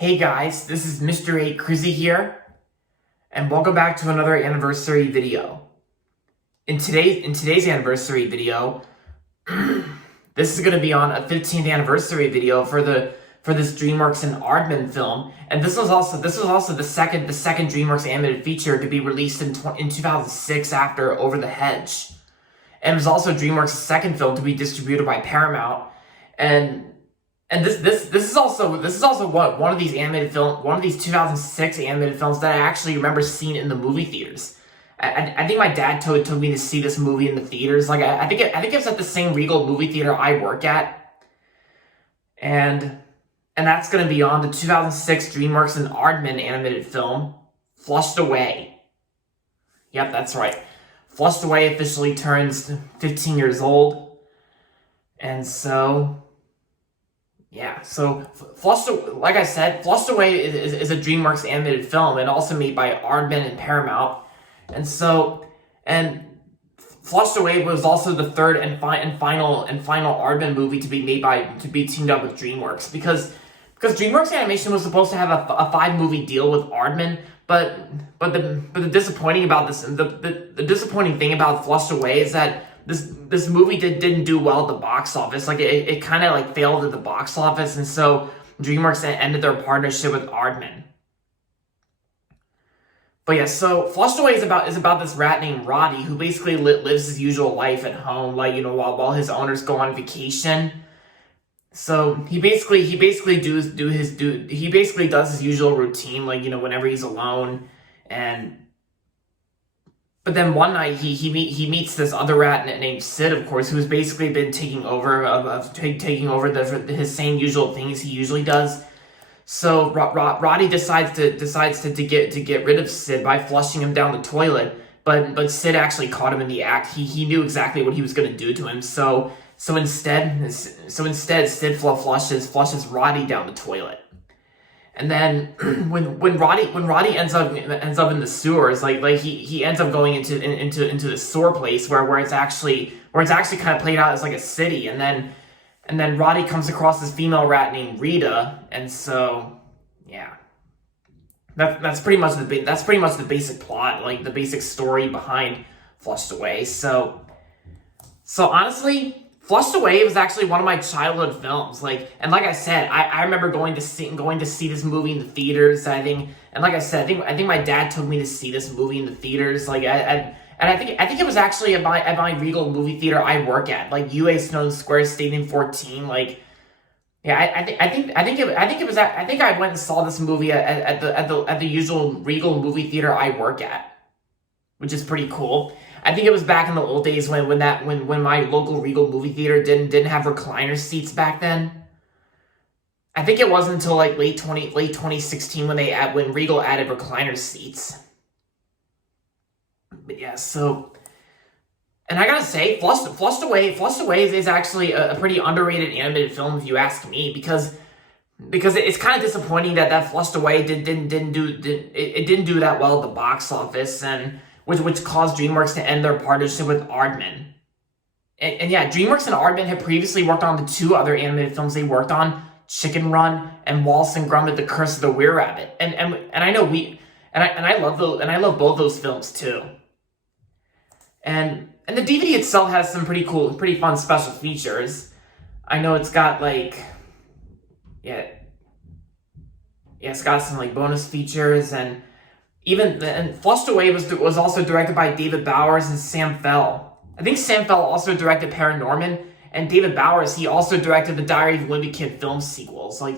Hey guys, this is Mr. A. Crizzy here, and welcome back to another anniversary video. In today's anniversary video, this is going to be on a 15th anniversary video for this DreamWorks and Aardman film, and this was also the second DreamWorks animated feature to be released in 2006 after Over the Hedge, and it was also DreamWorks' second film to be distributed by Paramount, and this is also one of these 2006 animated films that I actually remember seeing in the movie theaters. I think my dad took me to see this movie in the theaters. Like I think it was at the same Regal movie theater I work at, and that's gonna be on the 2006 DreamWorks and Aardman animated film, Flushed Away. Yep, that's right. Flushed Away officially turns 15 years old, and so. Yeah, so like I said, Flushed Away is a DreamWorks animated film and also made by Aardman and Paramount. And Flushed Away was also the third and final Aardman movie to be teamed up with DreamWorks because DreamWorks Animation was supposed to have a 5-movie deal with Aardman, but the disappointing thing about Flushed Away is that this movie didn't do well at the box office. Like it kind of like failed at the box office, and so DreamWorks ended their partnership with Aardman. But yeah, so Flushed Away is about this rat named Roddy who basically lives his usual life at home, like while his owners go on vacation. So he basically does his usual routine, like whenever he's alone, But then one night he meets this other rat named Sid, of course, who's basically been taking over his same usual things he usually does. So Roddy decides to get rid of Sid by flushing him down the toilet. But Sid actually caught him in the act. He knew exactly what he was going to do to him. So instead Sid flushes Roddy down the toilet. And then when Roddy ends up in the sewers, like he ends up going into the sewer place where it's actually kind of played out as like a city, and then Roddy comes across this female rat named Rita, and so yeah, that's pretty much the basic plot, like the basic story behind Flushed Away. So honestly, Flushed Away was actually one of my childhood films. Like I said, I remember going to see this movie in the theaters. I think my dad took me to see this movie in the theaters. Like I think it was actually at my Regal movie theater I work at, like UA Sloan Square Stadium 14. Like yeah, I think I went and saw this movie at the usual Regal movie theater I work at, which is pretty cool. I think it was back in the old days when my local Regal movie theater didn't have recliner seats back then. I think it wasn't until like late 2016 when Regal added recliner seats. But yeah, so, and I gotta say, Flushed Away is actually a pretty underrated animated film if you ask me, because it's kind of disappointing that Flushed Away didn't do that well at the box office, and which caused DreamWorks to end their partnership with Aardman. And yeah, DreamWorks and Aardman had previously worked on the 2 other animated films they worked on, Chicken Run and Wallace and Gromit: The Curse of the Were-Rabbit. And I know I love both those films too. And the DVD itself has some pretty cool, pretty fun special features. I know it's got like it's got some like bonus features, and Flushed Away was also directed by David Bowers and Sam Fell. I think Sam Fell also directed Paranorman, and David Bowers, he also directed the Diary of a Wimpy Kid film sequels, and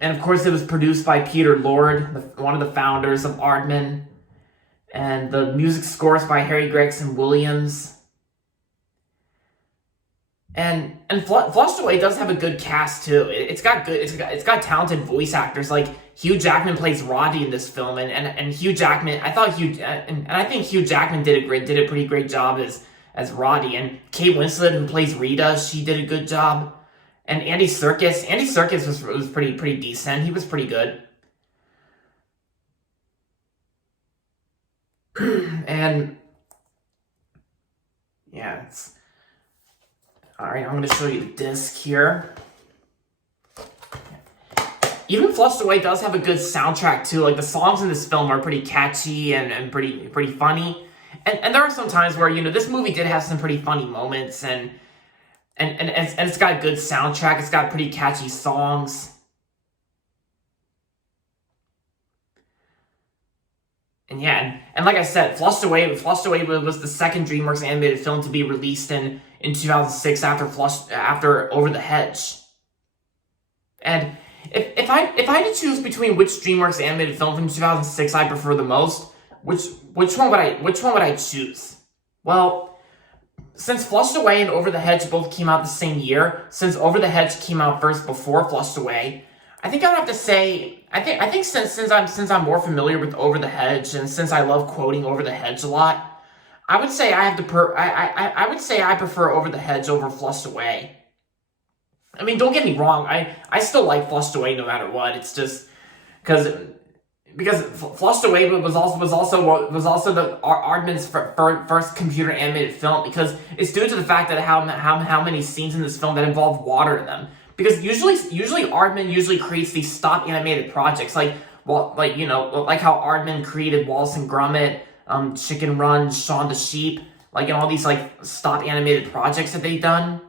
of course it was produced by Peter Lord, one of the founders of Aardman, and the music scores by Harry Gregson Williams. And Flushed Away does have a good cast too. It's got talented voice actors. Like Hugh Jackman plays Roddy in this film, and Hugh Jackman, I think Hugh Jackman did a pretty great job as Roddy, and Kate Winslet, who plays Rita, she did a good job. And Andy Serkis was pretty decent. He was pretty good. And yeah, all right, I'm going to show you the disc here. even Flushed Away does have a good soundtrack too. Like the songs in this film are pretty catchy and pretty funny. And there are some times where, this movie did have some pretty funny moments and it's got a good soundtrack. It's got pretty catchy songs. And yeah, and like I said, Flushed Away was the second DreamWorks animated film to be released in 2006 after Over the Hedge. And if I had to choose between which DreamWorks animated film from 2006 I prefer the most, which one would I choose? Well, since Flushed Away and Over the Hedge both came out the same year, since Over the Hedge came out first before Flushed Away, I think I'd have to say I think since I'm more familiar with Over the Hedge and since I love quoting Over the Hedge a lot, I would say I would say I prefer Over the Hedge over Flushed Away. I mean, don't get me wrong, I still like Flushed Away no matter what. It's just because Flushed Away was also the Aardman's first computer animated film, because it's due to the fact that how many scenes in this film that involve water in them. Because usually Aardman creates these stop animated projects like how Aardman created Wallace and Gromit, Chicken Run, Shaun the Sheep, and all these stop animated projects that they've done.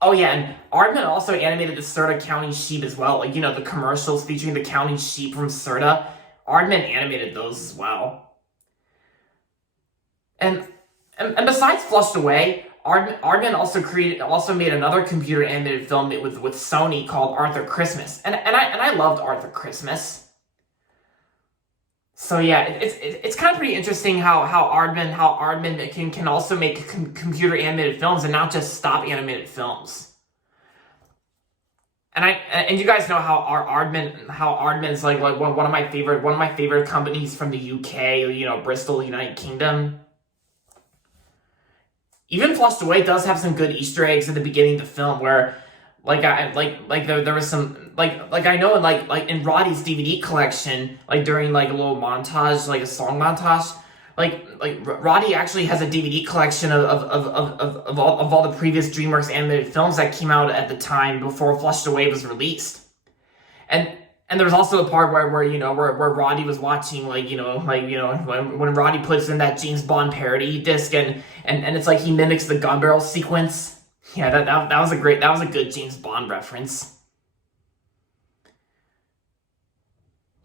Oh yeah, and Aardman also animated the Serta County Sheep as well, the commercials featuring the county sheep from Serta. Aardman animated those as well. And besides Flushed Away, Aardman also made another computer animated film with Sony called Arthur Christmas, and I loved Arthur Christmas. So yeah, it's kind of pretty interesting how Aardman can also make computer animated films and not just stop animated films. And you guys know how Aardman's like one of my favorite companies from the UK, Bristol, United Kingdom. Even Flushed Away does have some good Easter eggs at the beginning of the film where, there was some, I know in Roddy's DVD collection, during, a little montage, a song montage, Roddy actually has a DVD collection of all the previous DreamWorks animated films that came out at the time before Flushed Away was released. And there was also a part where Roddy was watching, when Roddy puts in that James Bond parody disc and it's like he mimics the gun barrel sequence. Yeah, that was a good James Bond reference.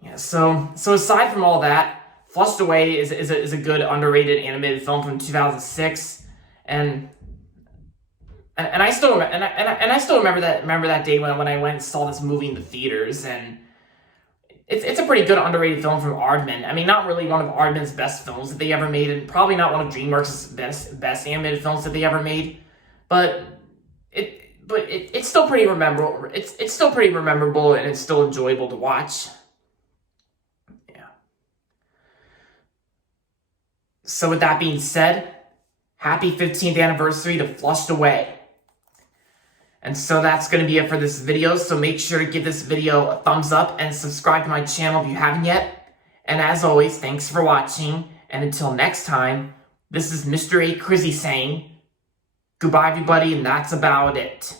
Yeah, so aside from all that, Flushed Away is a good underrated animated film from 2006, and I still remember that day when I went and saw this movie in the theaters, and it's a pretty good underrated film from Aardman. I mean, not really one of Aardman's best films that they ever made, and probably not one of DreamWorks' best animated films that they ever made, but it's still pretty memorable. It's still pretty memorable, and it's still enjoyable to watch. Yeah. So with that being said, happy 15th anniversary to Flushed Away. And so that's going to be it for this video, so make sure to give this video a thumbs up and subscribe to my channel if you haven't yet. And as always, thanks for watching, and until next time, this is Mr. A. Crizzy saying, goodbye everybody, and that's about it.